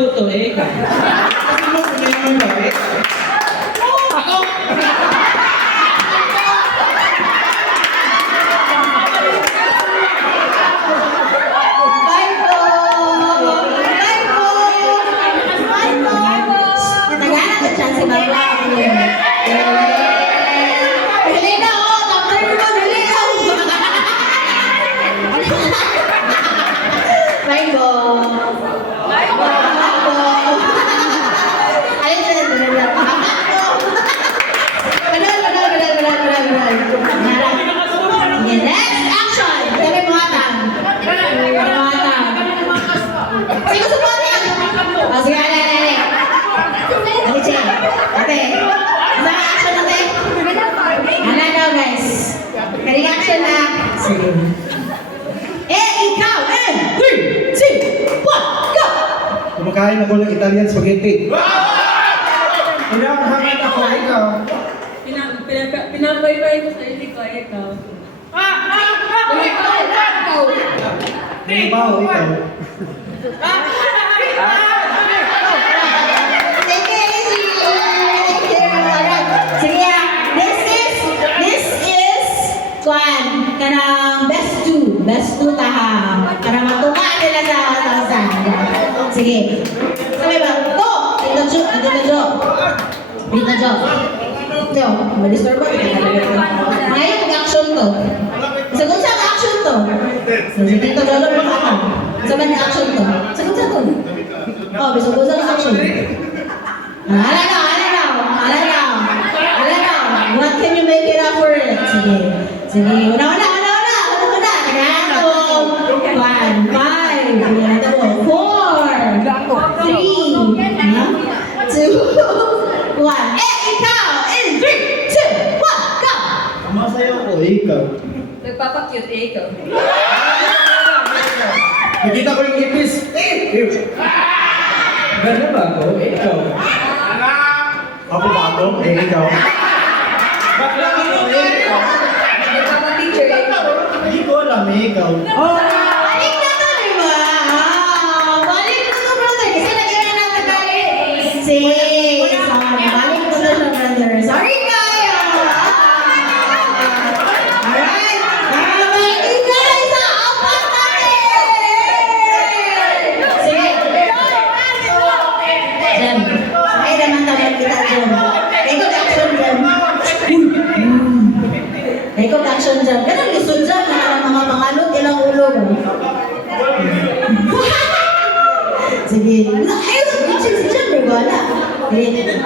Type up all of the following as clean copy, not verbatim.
matuto eh. Kasi mo, kumain mo ba eh? Ako! Bye po! Bye po! Bye po! Nagana ka dyan si Mama. Dali na o! Tapos mo, dali na o! Bye po! Bye po! Ayun siya, dali na. Sige, next action! Sabi mo hatang. Sige, subukan yan! O, sige, alay. Okay, check. Okay. Isang action natin. Ano daw, guys? Kaling action na. Sige. Ikaw! 3, 2, 1, go! Kumakain ako ng Italian spaghetti. Pinakahangat ako, ikaw. Pinabaybay ko sa hindi ko, ikaw. Ikaw, ikaw. Sige, this is Kwan, kanang best two tahang. Kanang matuka nila sa 1,000. Sige. Sabi ba, to! Dito Jo. Ito, ma-disturb ba? Ngayon, mag-action to. Sagun sa action to. Sige, dito Jo mo ka. Sabi na action to. Sagun sa to. Oh, bisog sa action. Ala na. What can you make it up for it? Sige. Una. One, 5. Ito mo. 4, 3, 2, 1. Ikaw! In 3, 2, 1, go! Masaya ako, ikaw. Nagpapakute, ikaw. Nakita ko yung ipis. Ganda ba ako? Ikaw. Ako ba ako? Ikaw. Bakla ako, ikaw. Nagpapapicture, ikaw. Hindi ko alam, ikaw. Balik na to, di ba? Balik na to, brother. Kasi nag-iwan na sa kali. Sorry, balik ko na siya, brother. Sorry, kayo. Alright. Balik guys sa apat natin. Sige. Jem. Ay, naman tawag kita, Jem. Ikot action, Jem. Ikot action, Jem. Ganun, lisod, Jem. Mga pangalot, ilang ulo. Sige. Ayaw, si Jem, wala. Si Jem.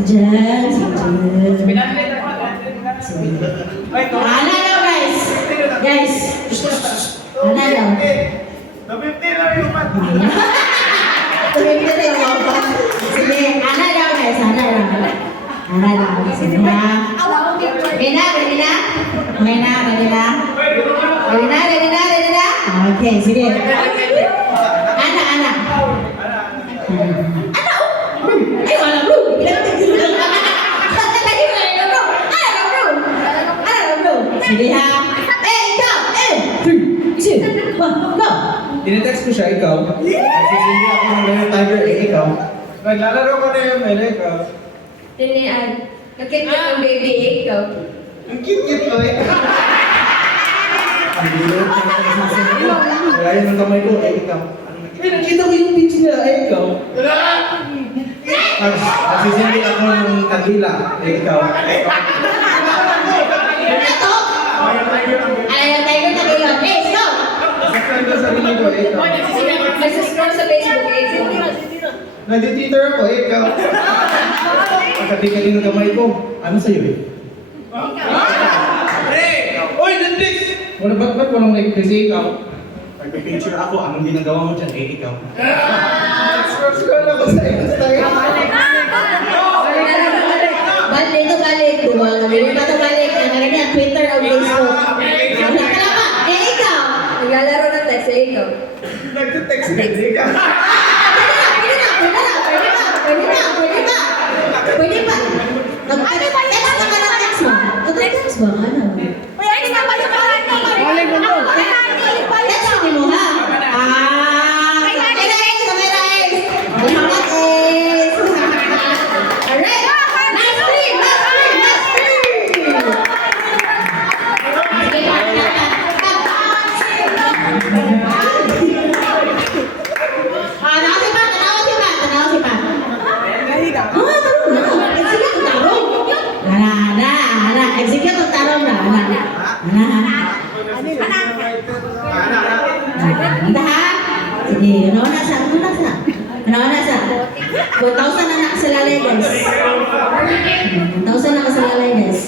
Sige. Ana daw, guys. Guys. Ana daw. Napipti na yung mat. Tumipin na yung mga. Sige, ana daw, guys. Ana daw. Sige na. Ready na? Okay, sige. Ana. Ana, oh. Ay, wala, bro. Bro. Sige ha. Ikaw. 3, 2, 1, go. Tinetext ko siya, ikaw. Kasi hindi ako ng Royal Tiger, ikaw. Naglalaro ko na yung mele, ikaw. Tinian. Nakikita yung baby, ikaw. Ang cute ko, ikaw. Ang bilog na nasasabi. Kaya yun ang kamay ko, ikaw. Ay, nakita ko yung pics niya, ikaw. Nagsisindi ako ng kagila, ikaw. Ito. Ayan, tiger na kayo. Hey, stop. Saktan ko sa sarili ko, ikaw. Magsascroll sa Facebook, ikaw. Nag-Twitter ako, ikaw. Pagkatingin ng kamay ko, ano sa'yo eh? Oy, Netflix! Ba't walang Netflix, ikaw? Pag-picture ako, anong ginagawa mo dyan, ikaw? Scroll ako sa Instagram. Balik. Hindi pa ito balik. Nagagani ang Twitter o Facebook. Wala ka na ba? Ikaw. Naglalaro ng text, ikaw. Nag-text ka, ikaw. Pwede pa. Nag-text na ka ng text mo. Nag-text ba? Ano? Text mo ha? Kamera X. Tanaw si Pat. Oh, tarong na. Execute ang tarong. Ana. Execute ang tarong na. Ana. Anda ha? Sige, ano na sa? 1,000 na nak sa lalay, guys. 1,000 na ka sa lalay, guys.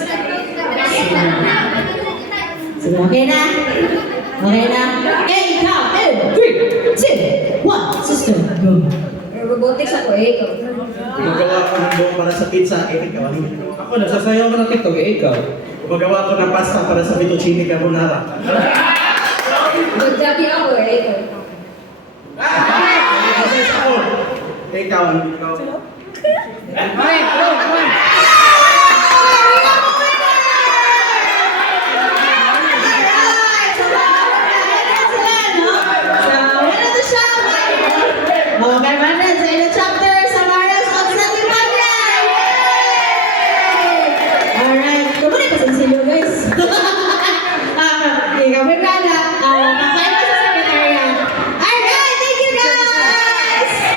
Sige, okay na? Okay na? Ikaw! 3, 2, 1, sister, go. Robotics ako eh. Ikaw. Gumagawa ko ng buong para sa pizza, ikaw. Ako, nagsasayaw ko ng TikTok, ikaw. Gumagawa ko ng pasta para sa fettuccine carbonara. Magjabi ako eh. Ikaw. Ikaw. Ay,